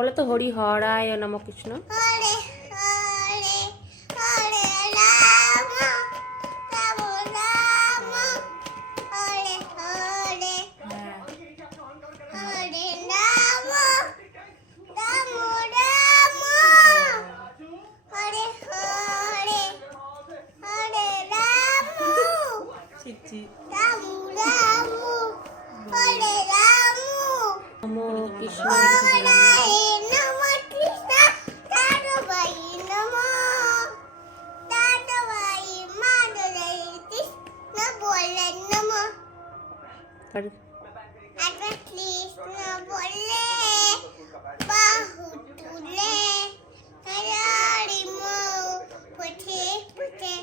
বলো তো হরি হরায় নম কৃষ্ণ। হরে হরে হরে রাম রাম রাম হরে হরে হরে রাম রাম রাম হরে হরে হরে রাম রাম রাম হরে রাম নম কৃষ্ণ। হরায় নম কৃষ্ণ দাদবাই নম দাদবাই মাদুরাই কৃষ্ণ বলে নম একবার কৃষ্ণ বলে বাহু তুলে হরি মৌ পুঠে পুঠে